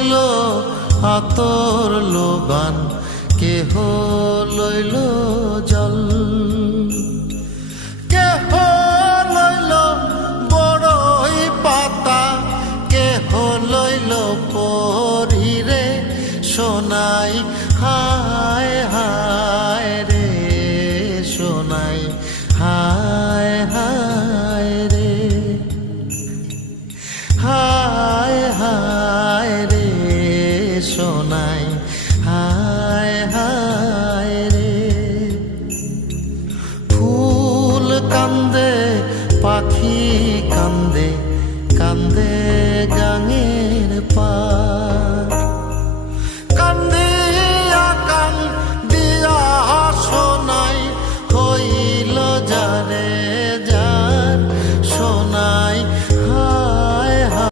লইল আতর লোবান, কেহ লইল জল, কেহ লইল বড়ই পাতা, কেহ লইল পরিরে সোনাই। হায় হায় রে সোনাই, হায় হায় রে, হায় হায় রে সোনাই, হায় হায় রে। ফুল কান্দে পাখি কান্দে, কান্দে গাঙের পা,